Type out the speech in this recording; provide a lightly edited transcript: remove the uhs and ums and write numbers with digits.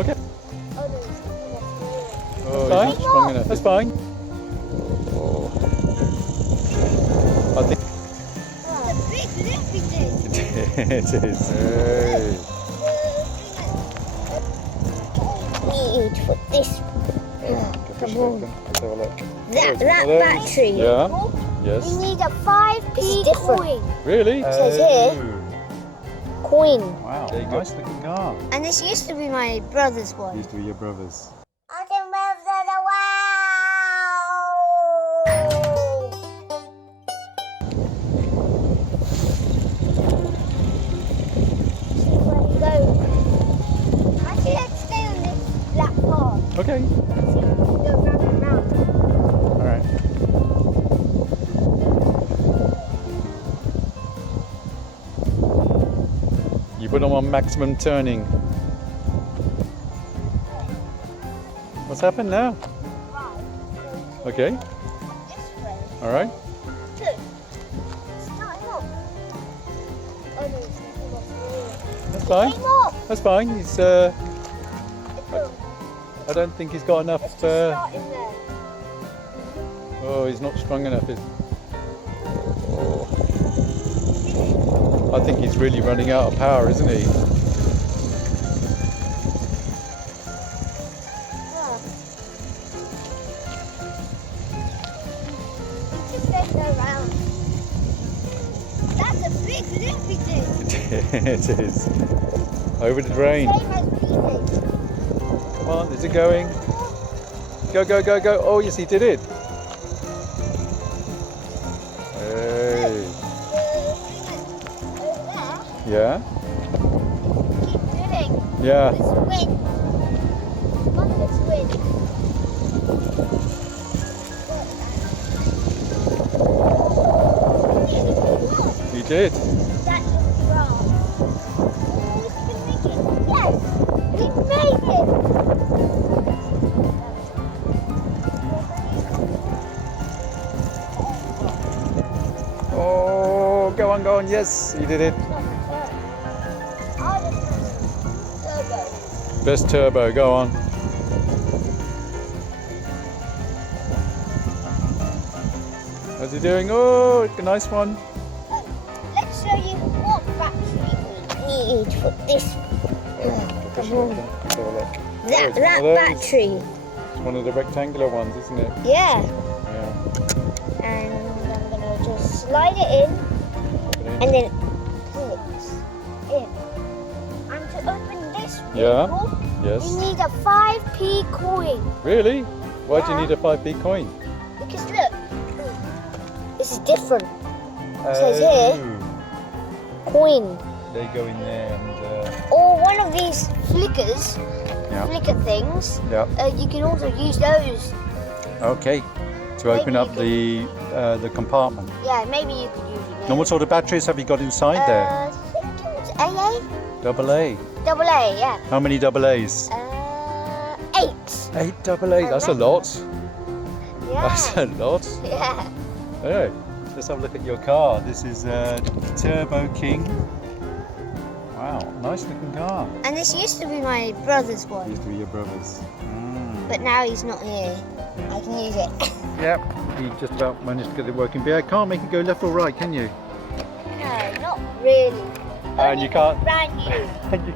Okay. Oh, That's he's fine. not strong enough. That's fine. Oh. I think It's a big limpy thing. it is. Hey. Need for this. Come on. Let's have a look. That one of those. battery. Yeah. You Yes. need a 5p coin. Really? It says here, coin. Wow. There you go. Nice looking car. And this used to be my brother's one. Used to be your brother's. I can move to the wow. Actually, let's stay on this black part. Okay. Go round and round. All right. You put them on maximum turning. What's happened now? Right. Okay. This way. All right. Look. It's starting up. Oh no, it's not off. That's fine. Came up. That's fine. He's. It's I don't think he's got enough. just starting there. Oh, he's not strong enough. I think he's really running out of power, isn't he? Yeah. Just then go round. That's a big limpy thing. It is. Over the drain. Same as Peter. Come on, is it going? Go, go, go, go. Oh, yes, he did it. Hey. Over there. Yeah? Keep doing. Yeah. Let's win. Come on, let's win. He did. That looks wrong. Oh, we can make it. Yes, we made it. Oh, go on, go on. Yes, he did it. Best turbo, go on. How's he doing? Oh, a nice one. Let's show you what battery we need for this. Come on. Let's have a look. That one of those. battery. It's one of the rectangular ones, isn't it? Yeah. Yeah. And I'm gonna just slide it in Put it in. and then pull it in. And to open this Yeah. vehicle, Yes. you need a 5p coin. Really? Why do you Yeah. need a 5p coin? Because look, this is different. It says here, coin. They go in there and. Or one of these flickers, Yeah. flicker things. Yeah. You can also use those. Okay. To open up the compartment. Yeah, maybe you could use it. And what sort of batteries have you got inside there? I think it was AA? Double A. Double A, yeah. How many double A's? 8. 8 double A's. That's a lot. Yeah. That's a lot. Yeah. Hey, let's have a look at your car. This is Turbo King. Wow, nice looking car. And this used to be my brother's one, Used to be your brother's. but now he's not here. I can use it. Yep, he just about managed to get it working. But I can't make it go left or right, can you? No, not really. And you can't. Brand new.